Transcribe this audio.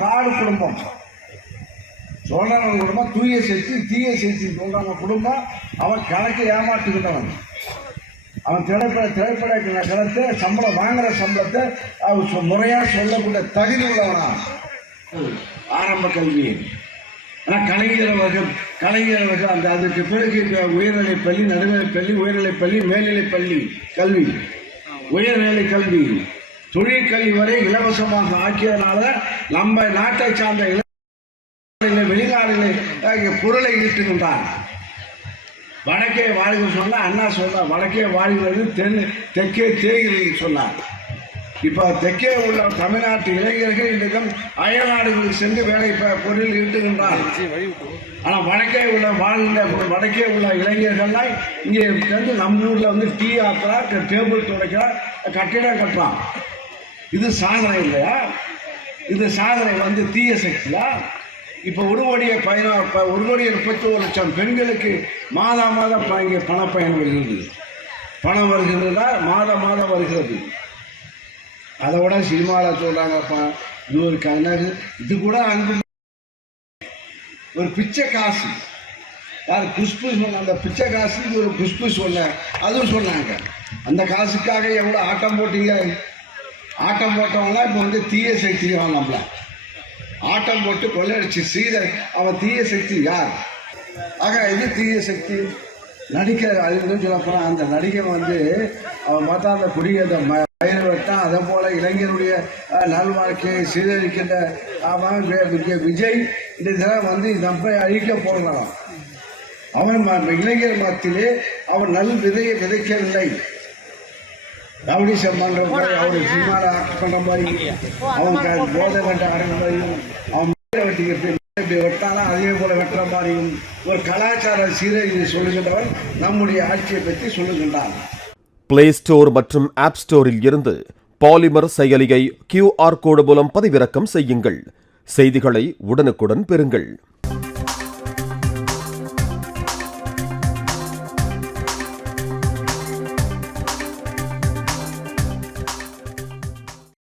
Fraud குடும்பம். சொல்றவன் குடும்பம் தூய சக்தி தீய சக்தி சொல்றவங்க குடும்பம். அவன் கணக்கு ஏமாற்றுகின்றவன். அவன் திரைப்பட கணத்தை சம்பளம் வாங்குற சம்பளத்தை அவன் முறையா சொல்லக்கூடிய தகுதி உள்ளவனா ஆரம்ப கல்வி. ஆனால் கலைஞர்கள் அந்த அதுக்கு பிறகு உயர்நிலைப் பள்ளி, நடுநிலைப் பள்ளி, உயர்நிலைப் பள்ளி, மேல்நிலைப் பள்ளி கல்வி, உயர்நிலை கல்வி, தொழிற்கல்வி வரை இலவசமாக ஆக்கியதனால நம்ம நாட்டை சார்ந்த வெளிநாடுகளில் பொருளை ஈட்டுகின்றார். வடக்கே வாழ்க சொன்னால் அண்ணா சொன்னார், வடக்கே வாழ்கிறது தெற்கே தேய்கிறது சொன்னார். இப்போ தெற்கே உள்ள தமிழ்நாட்டு இளைஞர்கள் இன்றைக்கும் அயல்நாடுகளுக்கு சென்று வேலை பொருள் ஈட்டுகின்றார். ஆனால் வடக்கே உள்ள இளைஞர்கள்லாம் இங்கே வந்து நம்ம ஊரில் வந்து டீ ஆக்குறா, டேபிள் துடைக்கிறார், கட்டிடம் கட்டுறான். இது சாதனை இல்லையா? இது சாதனை வந்து தீய சக்தியா? இப்போ 1,31,00,000 பெண்களுக்கு மாதம் இங்கே பணப்பயன் வருகிறது. பணம் வருகிறதுனா மாதம் வருகிறது. அதை விட சினிமாவில் சொல்கிறாங்கப்பா, இது ஒரு கணக்கு, இது கூட அங்கு ஒரு பிச்சை காசு. யார் குஷ்பு சொன்ன அந்த பிச்சை காசு, இது ஒரு குஷ்பு சொன்ன அதுவும் சொன்னாங்க. அந்த காசுக்காக எவ்வளோ ஆட்டம் போட்டீங்க. ஆட்டம் போட்டவங்களாம் இப்போ வந்து தீய சக்திவான். நம்மள ஆட்டம் போட்டு கொள்ளடிச்சு அவன் தீய சக்தி யார்? ஆக இது தீய சக்தி. நடிக்கிற அதுன்னு சொல்லப்போனால் அந்த நடிகை வந்து அவன் பார்த்தா அந்த குடியேற்ற பயிர் வெட்டான். அதே போல் இளைஞருடைய நல்வாழ்க்கையை சீரழிக்கின்ற அவன் விஜய் இதெல்லாம் வந்து நம்ம அழிக்க போகிறான். அவன் இளைஞர் மத்தியிலே அவன் நல் விதையை விதைக்கவில்லை. ரவுடி சம்பந்த அவருடைய சினிமாவில் ஆக்ட் பண்ணுற மாதிரி, அவன் போதை கட்ட அடங்குற மாதிரியும், அவன் வெட்டானா அதே போல வெட்டுற மாதிரியும் ஒரு கலாச்சார சீரழிவை சொல்லுகின்றவன் நம்முடைய ஆட்சியை பற்றி சொல்லுகின்றான். பிளே ஸ்டோர் மற்றும் ஆப் ஸ்டோரில் இருந்து பாலிமர் செயலியை QR கோடு மூலம் பதிவிறக்கம் செய்யுங்கள். செய்திகளை உடனுக்குடன் பெறுங்கள்.